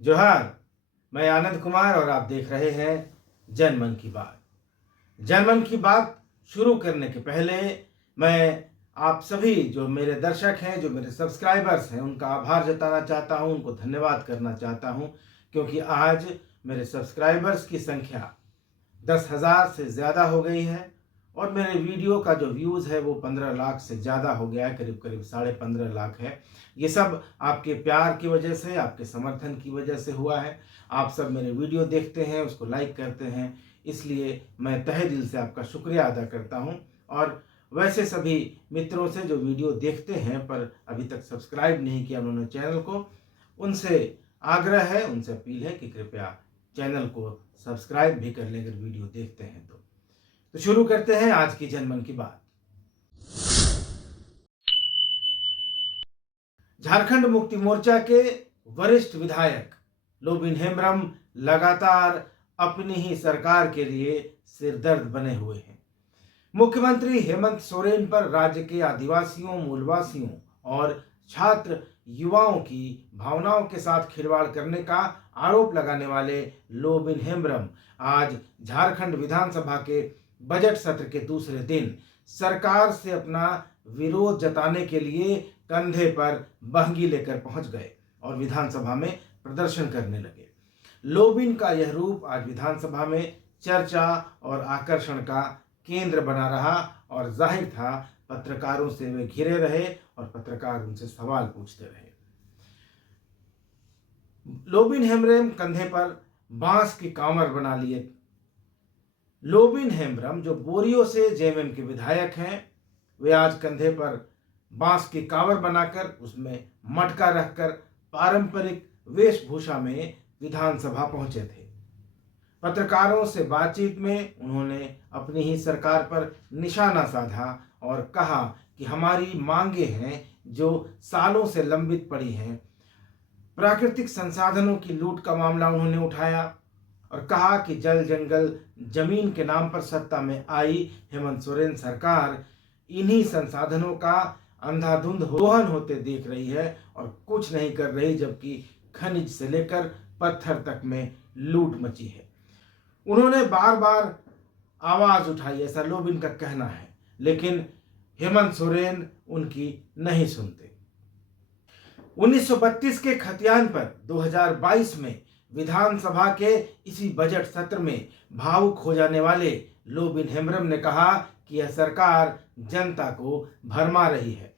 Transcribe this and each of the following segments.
जोहार। मैं आनंद कुमार और आप देख रहे हैं जनमन की बात। जनमन की बात शुरू करने के पहले मैं आप सभी जो मेरे दर्शक हैं, जो मेरे सब्सक्राइबर्स हैं, उनका आभार जताना चाहता हूं, उनको धन्यवाद करना चाहता हूं, क्योंकि आज मेरे सब्सक्राइबर्स की संख्या 10,000 से ज़्यादा हो गई है और मेरे वीडियो का जो व्यूज़ है वो 15 लाख से ज़्यादा हो गया है, करीब करीब 15.5 लाख है। ये सब आपके प्यार की वजह से, आपके समर्थन की वजह से हुआ है। आप सब मेरे वीडियो देखते हैं, उसको लाइक करते हैं, इसलिए मैं तहे दिल से आपका शुक्रिया अदा करता हूँ। और वैसे सभी मित्रों से जो वीडियो देखते हैं पर अभी तक सब्सक्राइब नहीं किया उन्होंने चैनल को, उनसे आग्रह है, उनसे अपील है कि कृपया चैनल को सब्सक्राइब भी कर लें अगर वीडियो देखते हैं तो शुरू करते हैं आज की जनमन की बात। झारखंड मुक्ति मोर्चा के वरिष्ठ विधायक लोबिन हेम्ब्रम लगातार अपनी ही सरकार के लिए सिरदर्द बने हुए हैं। मुख्यमंत्री हेमंत सोरेन पर राज्य के आदिवासियों, मूलवासियों और छात्र युवाओं की भावनाओं के साथ खिलवाड़ करने का आरोप लगाने वाले लोबिन हेम्ब्रम आज झारखंड विधानसभा के बजट सत्र के दूसरे दिन सरकार से अपना विरोध जताने के लिए कंधे पर बहंगी लेकर पहुंच गए और विधानसभा में प्रदर्शन करने लगे। लोबिन का यह रूप आज विधानसभा में चर्चा और आकर्षण का केंद्र बना रहा और जाहिर था पत्रकारों से वे घिरे रहे और पत्रकार उनसे सवाल पूछते रहे। लोबिन हेम्ब्रम कंधे पर बांस की कांवर बना लिए। लोबिन हेम्ब्रम जो बोरियो से जेएमएम के विधायक हैं, वे आज कंधे पर बांस की कांवर बनाकर उसमें मटका रखकर पारंपरिक वेशभूषा में विधानसभा पहुंचे थे। पत्रकारों से बातचीत में उन्होंने अपनी ही सरकार पर निशाना साधा और कहा कि हमारी मांगे हैं जो सालों से लंबित पड़ी हैं। प्राकृतिक संसाधनों की लूट का मामला उन्होंने उठाया और कहा कि जल जंगल जमीन के नाम पर सत्ता में आई हेमंत सोरेन सरकार इन्हीं संसाधनों का अंधाधुंध दोहन होते देख रही है और कुछ नहीं कर रही, जबकि खनिज से लेकर पत्थर तक में लूट मची है। उन्होंने बार बार आवाज उठाई, ऐसा लोबिन का कहना है, लेकिन हेमंत सोरेन उनकी नहीं सुनते। 1932 के खतियान पर 2022 में विधानसभा के इसी बजट सत्र में भावुक हो जाने वाले लोबिन हेम्ब्रम ने कहा कि यह सरकार जनता को भरमा रही है,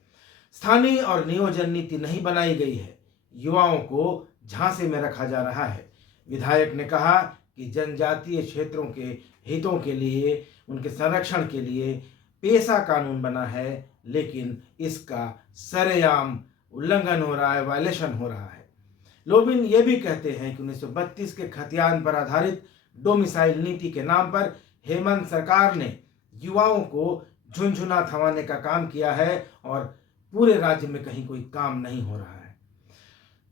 स्थानीय और नियोजन नीति नहीं बनाई गई है, युवाओं को झांसे में रखा जा रहा है। विधायक ने कहा कि जनजातीय क्षेत्रों के हितों के लिए, उनके संरक्षण के लिए पेशा कानून बना है, लेकिन इसका सरेआम उल्लंघन हो रहा है, वायलेशन हो रहा है। लोबिन ये भी कहते हैं कि 1932 के खतियान पर आधारित डोमिसाइल नीति के नाम पर हेमंत सरकार ने युवाओं को झुनझुना थमाने का काम किया है और पूरे राज्य में कहीं कोई काम नहीं हो रहा है।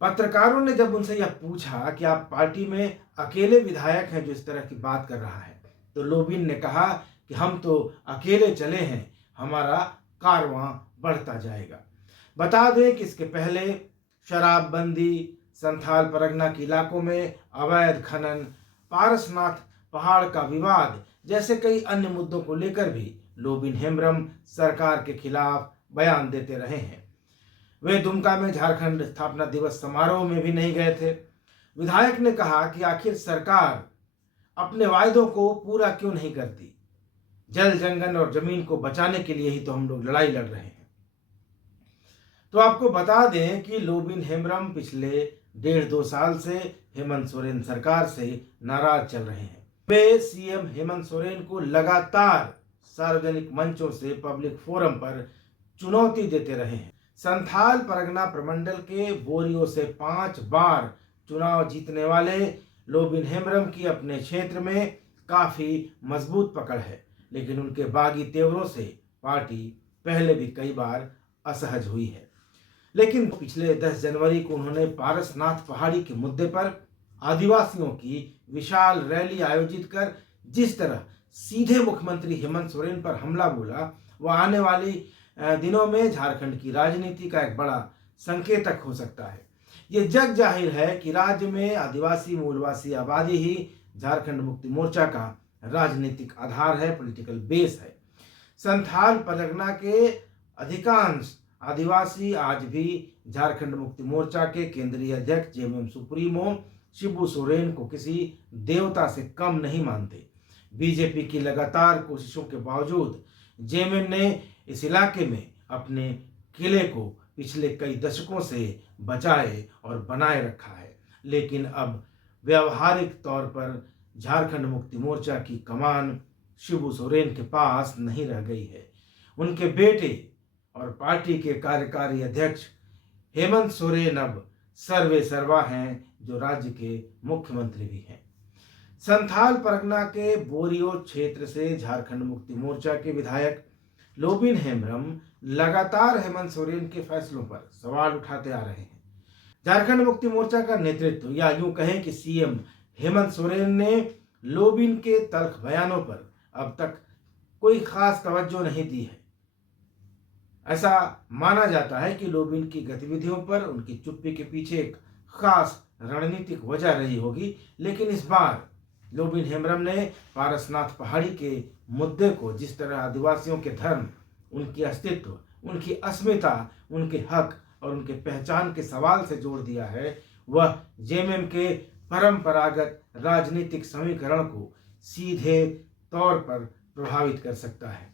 पत्रकारों ने जब उनसे यह पूछा कि आप पार्टी में अकेले विधायक हैं जो इस तरह की बात कर रहा है, तो लोबिन ने कहा कि हम तो अकेले चले हैं, हमारा कारवां बढ़ता जाएगा। बता दें कि इसके पहले शराबबंदी, संथाल परगना के इलाकों में अवैध खनन, पारसनाथ पहाड़ का विवाद जैसे कई अन्य मुद्दों को लेकर भी लोबिन हेम्ब्रम सरकार के खिलाफ बयान देते रहे हैं। वे दुमका में झारखंड स्थापना दिवस समारोह में भी नहीं गए थे। विधायक ने कहा कि आखिर सरकार अपने वायदों को पूरा क्यों नहीं करती? जल जंगल और जमीन को बचाने के लिए ही तो हम लोग लड़ाई लड़ रहे हैं। तो आपको बता दें कि लोबिन हेम्ब्रम पिछले 1.5-2 साल से हेमंत सोरेन सरकार से नाराज चल रहे हैं। वे सीएम हेमंत सोरेन को लगातार सार्वजनिक मंचों से, पब्लिक फोरम पर चुनौती देते रहे हैं। संथाल परगना प्रमंडल के बोरियो से 5 बार चुनाव जीतने वाले लोबिन हेम्ब्रम की अपने क्षेत्र में काफी मजबूत पकड़ है, लेकिन उनके बागी तेवरों से पार्टी पहले भी कई बार असहज हुई है। लेकिन पिछले 10 जनवरी को उन्होंने पारसनाथ पहाड़ी के मुद्दे पर आदिवासियों की विशाल रैली आयोजित कर जिस तरह सीधे मुख्यमंत्री हेमंत सोरेन पर हमला बोला, वह आने वाली दिनों में झारखंड की राजनीति का एक बड़ा संकेतक हो सकता है। ये जग जाहिर है कि राज्य में आदिवासी मूलवासी आबादी ही झारखंड मुक्ति मोर्चा का राजनीतिक आधार है, पॉलिटिकल बेस है। संथाल परगना के अधिकांश आदिवासी आज भी झारखंड मुक्ति मोर्चा के केंद्रीय अध्यक्ष जेएमएम सुप्रीमो शिबू सोरेन को किसी देवता से कम नहीं मानते। बीजेपी की लगातार कोशिशों के बावजूद जेएमएम ने इस इलाके में अपने किले को पिछले कई दशकों से बचाए और बनाए रखा है, लेकिन अब व्यावहारिक तौर पर झारखंड मुक्ति मोर्चा की कमान शिबू सोरेन के पास नहीं रह गई है। उनके बेटे और पार्टी के कार्यकारी अध्यक्ष हेमंत सोरेन अब सर्वे सर्वा हैं, जो राज्य के मुख्यमंत्री भी हैं। संथाल परगना के बोरियो क्षेत्र से झारखंड मुक्ति मोर्चा के विधायक लोबिन हेम्ब्रम लगातार हेमंत सोरेन के फैसलों पर सवाल उठाते आ रहे हैं। झारखंड मुक्ति मोर्चा का नेतृत्व, या यूं कहें कि सीएम हेमंत सोरेन ने लोबिन के तल्ख बयानों पर अब तक कोई खास तवज्जो नहीं दी है। ऐसा माना जाता है कि लोबिन की गतिविधियों पर उनकी चुप्पी के पीछे एक खास रणनीतिक वजह रही होगी, लेकिन इस बार लोबिन हेम्ब्रम ने पारसनाथ पहाड़ी के मुद्दे को जिस तरह आदिवासियों के धर्म, उनकी अस्तित्व, उनकी अस्मिता, उनके हक और उनके पहचान के सवाल से जोड़ दिया है, वह जेएमएम के परंपरागत राजनीतिक समीकरण को सीधे तौर पर प्रभावित कर सकता है।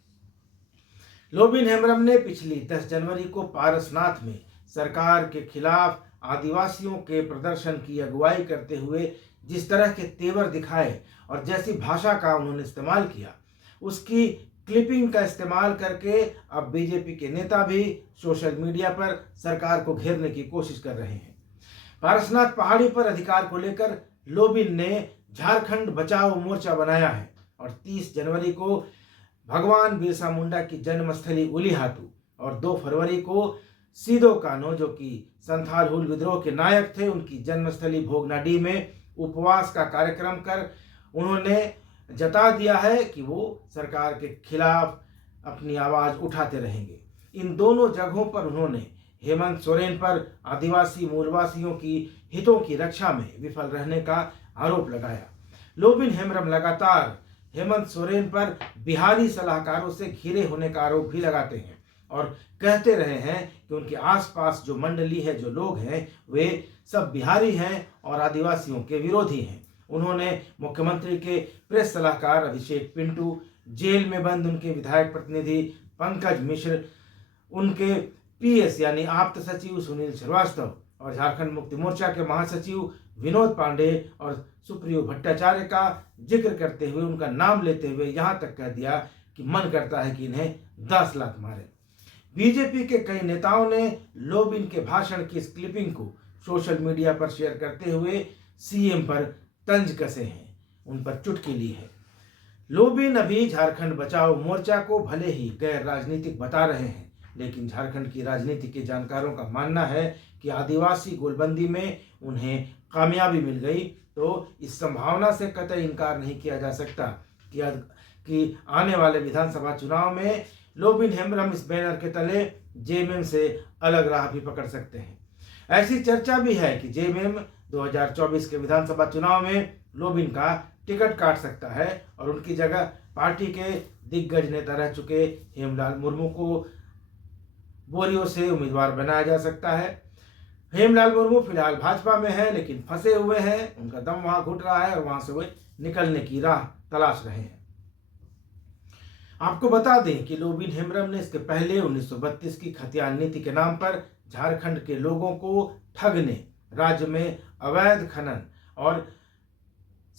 लोबिन हेम्ब्रम ने पिछली 10 जनवरी को पारसनाथ में सरकार के खिलाफ आदिवासियों के प्रदर्शन की अगुवाई करते हुए जिस तरह के तेवर दिखाए और जैसी भाषा का उन्होंने इस्तेमाल किया, उसकी क्लिपिंग का इस्तेमाल करके अब बीजेपी के नेता भी सोशल मीडिया पर सरकार को घेरने की कोशिश कर रहे हैं। पारसनाथ पहाड़ी पर अधिकार को लेकर लोबिन ने झारखंड बचाओ मोर्चा बनाया है और 30 जनवरी को भगवान बिरसा मुंडा की जन्मस्थली उलीहातू और 2 फरवरी को सीदो कान्हो, जो कि संथाल हुल विद्रोह के नायक थे, उनकी जन्मस्थली भोगनाडीह में उपवास का कार्यक्रम कर उन्होंने जता दिया है कि वो सरकार के खिलाफ अपनी आवाज उठाते रहेंगे। इन दोनों जगहों पर उन्होंने हेमंत सोरेन पर आदिवासी मूलवासियों की हितों की रक्षा में विफल रहने का आरोप लगाया। लोबिन हेम्ब्रम लगातार हेमंत सोरेन पर बिहारी सलाहकारों से घिरे होने का आरोप भी लगाते हैं और कहते रहे हैं कि उनके आसपास जो मंडली है, जो लोग हैं, वे सब बिहारी हैं और आदिवासियों के विरोधी हैं। उन्होंने मुख्यमंत्री के प्रेस सलाहकार अभिषेक पिंटू, जेल में बंद उनके विधायक प्रतिनिधि पंकज मिश्र, उनके पीएस यानी आप्त सचिव सुनील श्रीवास्तव और झारखंड मुक्ति मोर्चा के महासचिव विनोद पांडे और सुप्रियो भट्टाचार्य का जिक्र करते हुए, उनका नाम लेते हुए यहाँ तक कह दिया कि मन करता है कि इन्हें 10 लात मारे। बीजेपी के कई नेताओं ने लोबिन के भाषण की इस क्लिपिंग को सोशल मीडिया पर शेयर करते हुए सीएम पर तंज कसे हैं, उन पर चुटकी ली है। लोबिन अभी झारखंड बचाओ मोर्चा को भले ही गैर राजनीतिक बता रहे हैं, लेकिन झारखंड की राजनीति के जानकारों का मानना है कि आदिवासी गोलबंदी में उन्हें कामयाबी मिल गई तो इस संभावना से कतई इनकार नहीं किया जा सकता कि आने वाले विधानसभा चुनाव में लोबिन हेम्ब्रम इस बैनर के तले जेएमएम से अलग राह भी पकड़ सकते हैं। ऐसी चर्चा भी है कि जेएमएम 2024 के विधानसभा चुनाव में लोबिन का टिकट काट सकता है और उनकी जगह पार्टी के दिग्गज नेता रह चुके हेमलाल मुर्मू को बोरियो से उम्मीदवार बनाया जा सकता है। हेमलाल मुर्मू फिलहाल भाजपा में है, लेकिन फंसे हुए हैं, उनका दम वहां घुट रहा है और वहां से वे निकलने की राह तलाश रहे हैं। आपको बता दें कि लोबिन हेम्ब्रम ने इसके पहले 1932 की खतियान नीति के नाम पर झारखंड के लोगों को ठगने, राज्य में अवैध खनन और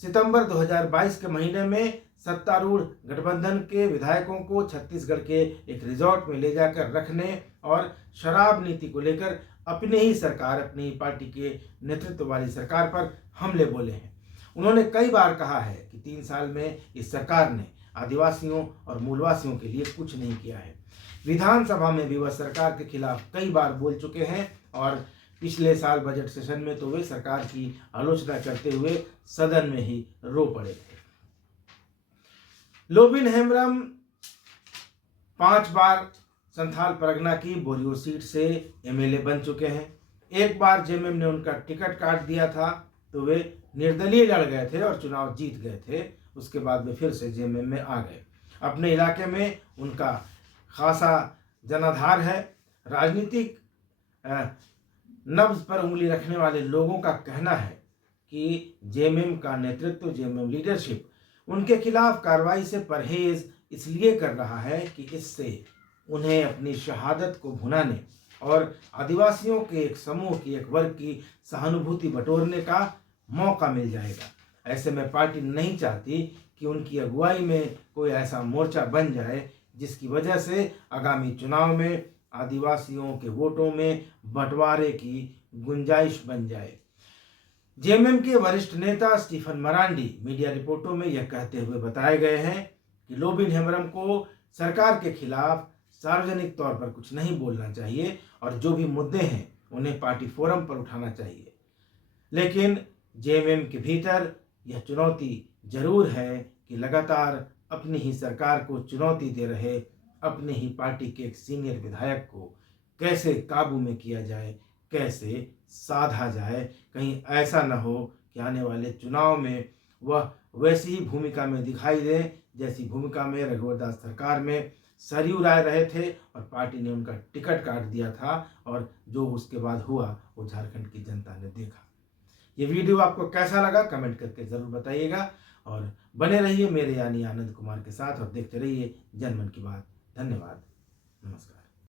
सितंबर 2022 के महीने में सत्तारूढ़ गठबंधन के विधायकों को छत्तीसगढ़ के एक रिजॉर्ट में ले जाकर रखने और शराब नीति को लेकर अपनी ही सरकार, अपनी पार्टी के नेतृत्व वाली सरकार पर हमले बोले हैं। उन्होंने कई बार कहा है कि 3 साल में इस सरकार ने आदिवासियों और मूलवासियों के लिए कुछ नहीं किया है। विधानसभा में भी वह सरकार के खिलाफ कई बार बोल चुके हैं और पिछले साल बजट सेशन में तो वे सरकार की आलोचना करते हुए सदन में ही रो पड़े थे। लोबिन हेम्ब्रम 5 बार संथाल परगना की बोरियो सीट से एमएलए बन चुके हैं। एक बार जेएमएम ने उनका टिकट काट दिया था तो वे निर्दलीय लड़ गए थे और चुनाव जीत गए थे। उसके बाद वे फिर से जेएमएम में आ गए। अपने इलाके में उनका खासा जनाधार है। राजनीतिक नब्ज पर उंगली रखने वाले लोगों का कहना है कि जेएमएम का नेतृत्व, जेएमएम लीडरशिप उनके खिलाफ कार्रवाई से परहेज इसलिए कर रहा है कि इससे उन्हें अपनी शहादत को भुनाने और आदिवासियों के एक समूह की, एक वर्ग की सहानुभूति बटोरने का मौका मिल जाएगा। ऐसे में पार्टी नहीं चाहती कि उनकी अगुवाई में कोई ऐसा मोर्चा बन जाए जिसकी वजह से आगामी चुनाव में आदिवासियों के वोटों में बंटवारे की गुंजाइश बन जाए। जेएमएम के वरिष्ठ नेता स्टीफन मरांडी मीडिया रिपोर्टों में यह कहते हुए बताए गए हैं कि लोबिन हेम्ब्रम को सरकार के खिलाफ सार्वजनिक तौर पर कुछ नहीं बोलना चाहिए और जो भी मुद्दे हैं उन्हें पार्टी फोरम पर उठाना चाहिए। लेकिन जेएमएम के भीतर यह चुनौती जरूर है कि लगातार अपनी ही सरकार को चुनौती दे रहे अपने ही पार्टी के एक सीनियर विधायक को कैसे काबू में किया जाए, कैसे साधा जाए। कहीं ऐसा न हो कि आने वाले चुनाव में वह वैसी ही भूमिका में दिखाई दे जैसी भूमिका में रघुवर दास सरकार में सरयू राय रहे थे और पार्टी ने उनका टिकट काट दिया था और जो उसके बाद हुआ वो झारखंड की जनता ने देखा। ये वीडियो आपको कैसा लगा कमेंट करके ज़रूर बताइएगा और बने रहिए मेरे यानी आनंद कुमार के साथ और देखते रहिए जनमन की बात। धन्यवाद। नमस्कार।